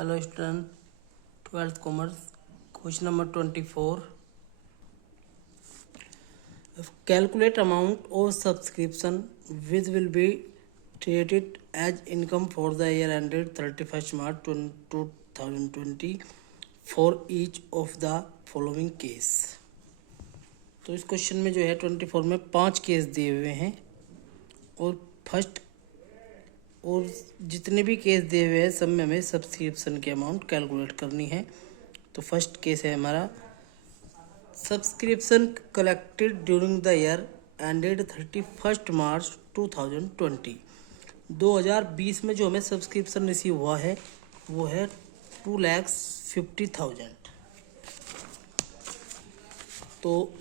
Hello student, 12th commerce, question number 24. Calculate amount of subscription which will be treated as income for the year ended 31st March 2020 for each of the following case. तो इस question में जो है 24 में 5 case दिए हुए हैं और फर्स्ट और जितने भी केस दिए हुए हैं सब में हमें सब्सक्रिप्शन की अमाउंट कैलकुलेट करनी है। तो फर्स्ट केस है हमारा subscription collected during the year ended 31st मार्च 2020। 2020 में जो हमें सब्सक्रिप्शन रिसीव हुआ है वो है 2,50,000। तो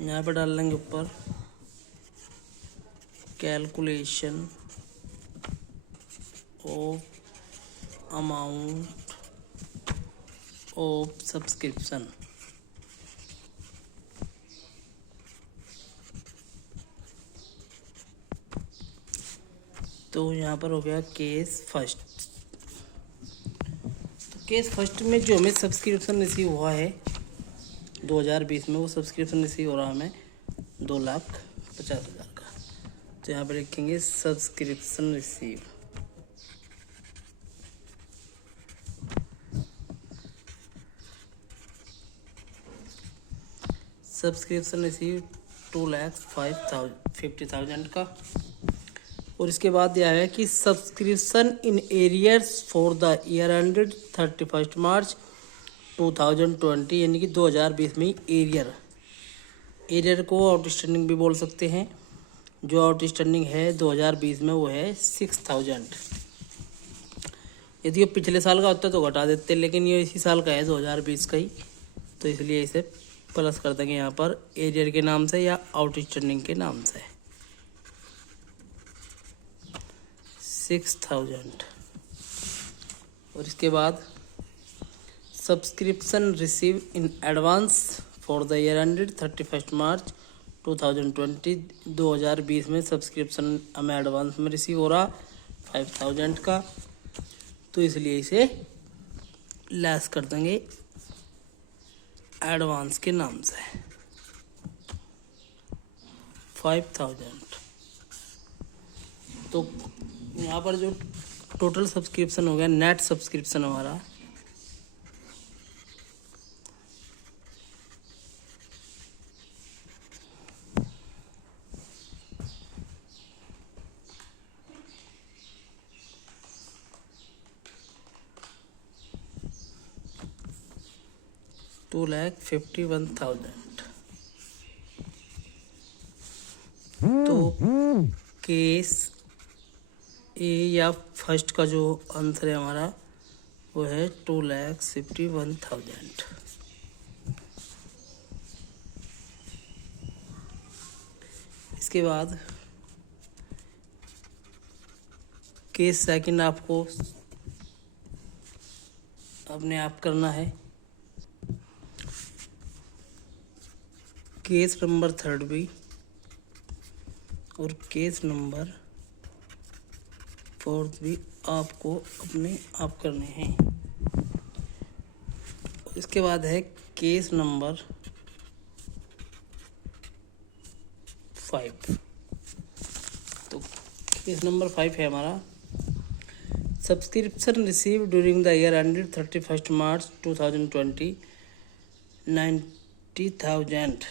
यहाँ पर डाल लेंगे ऊपर calculation of amount of subscription. तो यहाँ पर हो गया केस फर्स्ट। तो केस फर्स्ट में जो हमें सब्सक्रिप्शन रिसीव हुआ है 2020 में, वो सब्सक्रिप्शन रिसीव हो रहा हमें 2,50,000 का। तो यहाँ पर लिखेंगे सब्सक्रिप्शन रिसीव। सब्सक्रिप्शन रिसीव 2,50,000 का। और इसके बाद दिया है कि subscription in arrears for the year ended 31st मार्च 2020, यानी कि 2020 में एरियर को आउटस्टैंडिंग भी बोल सकते हैं। जो आउटस्टैंडिंग है 2020 में वो है 6,000। यदि ये पिछले साल का होता तो घटा देते, लेकिन ये इसी साल का है 2020 का ही, तो इसलिए इसे प्लस कर देंगे यहाँ पर एरियर के नाम से या आउटस्टैंडिंग के नाम से 6,000। और इसके बाद subscription receive in advance for the year ended 31st मार्च 2020। 2020 में सब्सक्रिप्शन हमें एडवांस में रिसीव हो रहा 5,000 का, तो इसलिए इसे लेस कर देंगे एडवांस के नाम से 5,000। तो यहाँ पर जो टोटल सब्सक्रिप्शन हो गया, नेट सब्सक्रिप्शन हमारा 2,51,000। तो केस ए या फर्स्ट का जो आंसर है हमारा वो है 2,51,000। इसके बाद केस सेकंड आपको अपने आप करना है। केस नंबर थर्ड भी और केस नंबर फोर्थ भी आपको अपने आप करने हैं। इसके बाद है केस नंबर 5। तो केस नंबर 5 है हमारा subscription receive during the year ended 31st मार्च 2020 90,000,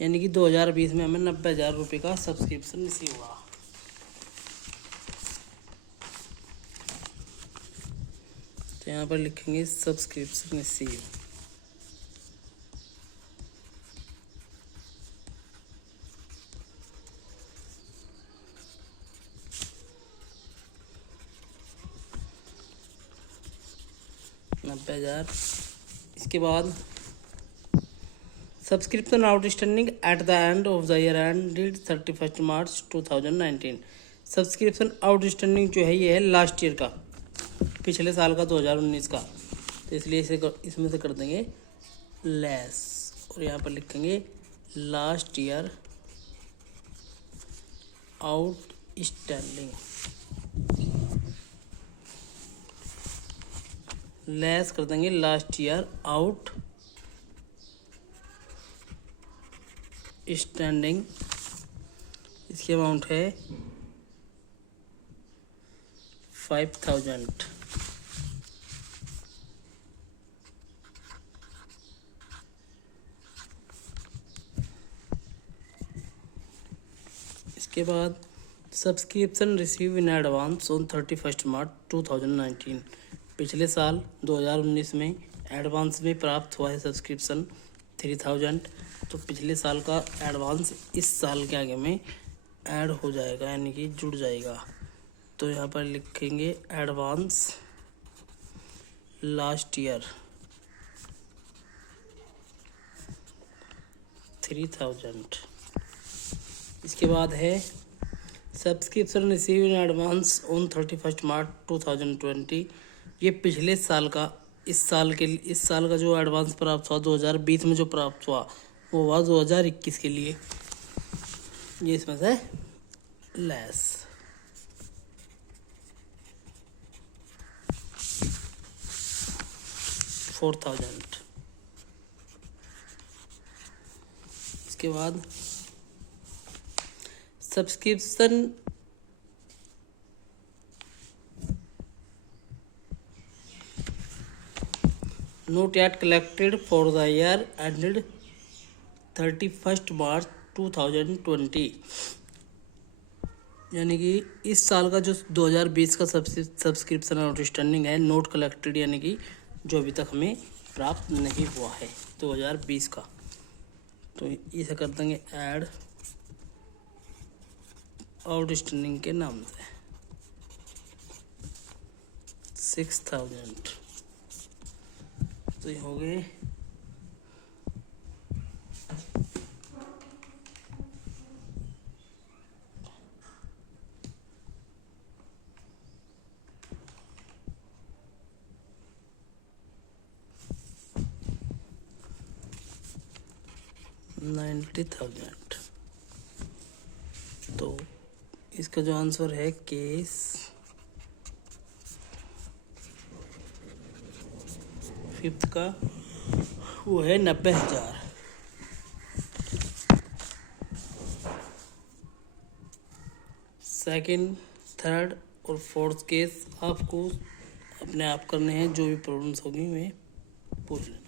यानी कि 2020 में हमें 90,000 रुपये का सब्सक्रिप्शन रिसीव हुआ। तो यहाँ पर लिखेंगे सब्सक्रिप्शन रिसीव। $90,000। इसके बाद subscription outstanding at the end of the year ended 31st March 2019। Subscription outstanding जो है ये है लास्ट ईयर का, पिछले साल का 2019 का, तो इसलिए इसमें से कर देंगे लेस और यहाँ पर लिखेंगे लास्ट ईयर आउटस्टैंडिंग। लेस कर देंगे लास्ट ईयर आउट स्टैंडिंग, इसकी अमाउंट है 5000। इसके बाद subscription receive in advance on 31 मार्च 2019। पिछले साल 2019 में एडवांस में प्राप्त हुआ है सब्सक्रिप्शन 3000, तो पिछले साल का एडवांस इस साल के आगे में ऐड हो जाएगा, यानी कि जुड़ जाएगा। तो यहाँ पर लिखेंगे एडवांस लास्ट ईयर 3000। इसके बाद है subscription receive in advance on 31 मार्च 2020। ये पिछले साल का इस साल का जो एडवांस प्राप्त हुआ 2020 में जो प्राप्त हुआ वो हुआ 2021 के लिए, ये इसमें से लेस। $4000। इसके बाद subscription note yet collected for the year ended 31 मार्च 2020, यानी कि इस साल का जो 2020 का सब्सक्रिप्शन आउटस्टैंडिंग है नोट कलेक्टेड, यानी कि जो अभी तक हमें प्राप्त नहीं हुआ है 2020 का, तो इसे कर देंगे ऐड आउटस्टैंडिंग के नाम से 6000। तो ये हो गए $90,000। तो इसका जो आंसर है केस 5 का वो है 90,000। सेकंड, थर्ड और फोर्थ केस आपको अपने आप करने हैं, जो भी प्रॉब्लम्स होगी मैं पूछ लें।